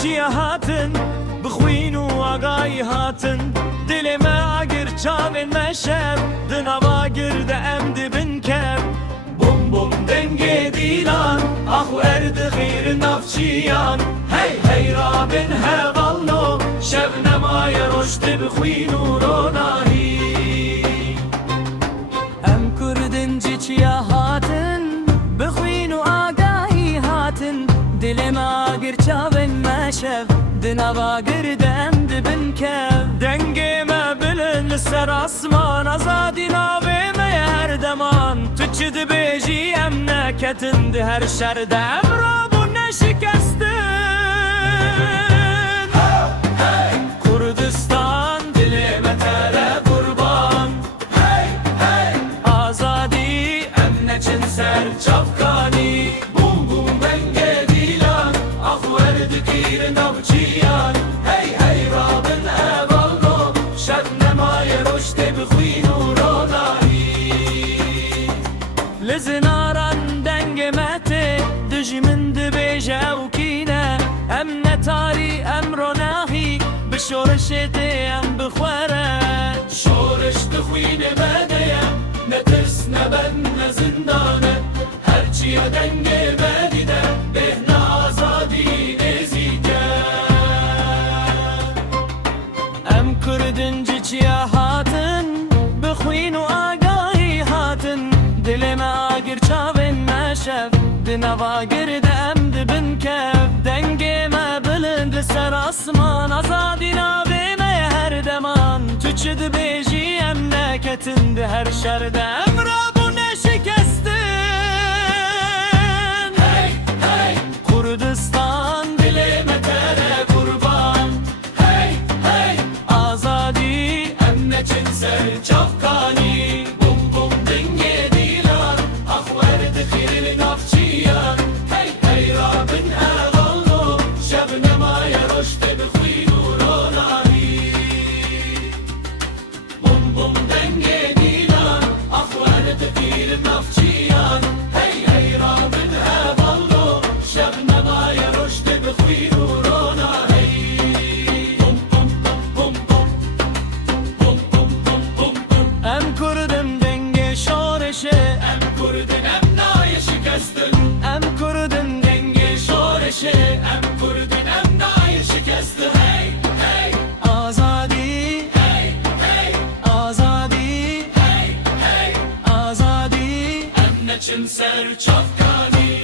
چیە هاتن بخوین و ئاگای هاتن دلێ me agir çavên me şev di nava girde em dibin kev bum bum dengê dîlan ax wer dixîrin navçiyan hey hey rabin hevalno şevnemaye roj dibixwîn û ronahî em Kurdin cî çiya hatin bixwîn û agahî hatin dilê me agir çavên me şev di nava girde em dibin kev dengê me bilin li ser asman azadî navê me ye her deman tu çi dibêjî em neketin di her şerde em rabûn neşikestin Kurdistan dilê me tere qurban hey hey azadî em neçin ser çavkanî bum bum dengê dîlan ax wer dikîrin navçiyan hey hey rabin hevalno şevnemaye roj dibixwîn û ronahî li zinaran dengê me tê dijî min dibêje ew kîne em netarî em ronahî bi şoreşê tê em bixwere şoreş dixwînê me de ye ne tirs ne ben ne zindane her çiye dengê me dîde bêhna azadî nêzîke em Kurdin cî çiya hatin bixwîn û agahî hatin dilê me agir çavên me şev di nava girde em dibin kev dengê me bilind li ser asman azadî navê me ye her deman tu çi dibêjî em neketin di her şerde em rabûn neşikestin hey hey Kurdistan dilê me tere qurban hey hey azadî em neçin ser çavkanî bum bum dengê dîlan ax wer dixîrin navçiyan hey hey rabin hevalno şevnemaye roj dibixwîn û ronahî bum bum dengê dîlan ax wer dixîrin navçiyan hey hey rabin hevalno şevnemaye roj dibixwîn û ronahî bum bum bum bum bum bum bum bum bum em Kurdin dengê şoreşê em Kurdin em nayê şikestin em Kurdin dengê şoreşê em Kurdin em nayê şikestin hey hey azadî hey hey azadî hey hey azadî em neçin ser çavkanî